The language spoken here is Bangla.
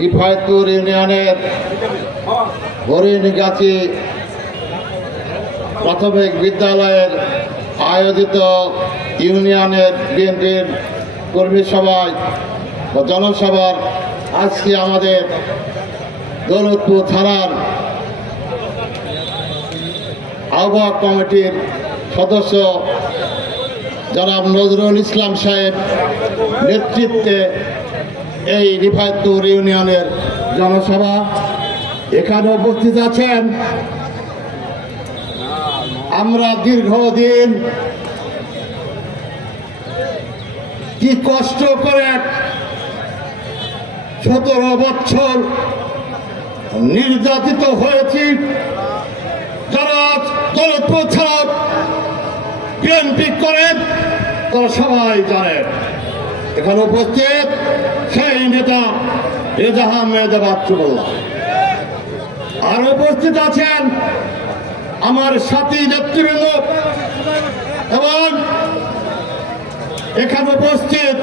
রিফায়েতপুর ইউনিয়নের হরিণগাছি প্রাথমিক বিদ্যালয়ের আয়োজিত ইউনিয়নের বিএনপির কর্মী সভায় বা জনসভার আজকে আমাদের দৌলতপুর থানার আহ্বায়ক কমিটির সদস্য জনাব নজরুল ইসলাম সাহেব নেতৃত্বে এই রিফায়েতপুর ইউনিয়নের জনসভা। এখানে উপস্থিত আছেন আমরা দীর্ঘদিন কি কষ্ট করে 17 বছর নির্যাতিত হয়েছি, যারা দৌলতপুর থানা বিএনপি করেন তারা সবাই জানেন। এখানে উপস্থিত সেই নেতা রেজা আহমেদ বাচ্চুল্লাহ, আর উপস্থিত আছেন আমার সাথী নেতৃবৃন্দ এবং এখানে উপস্থিত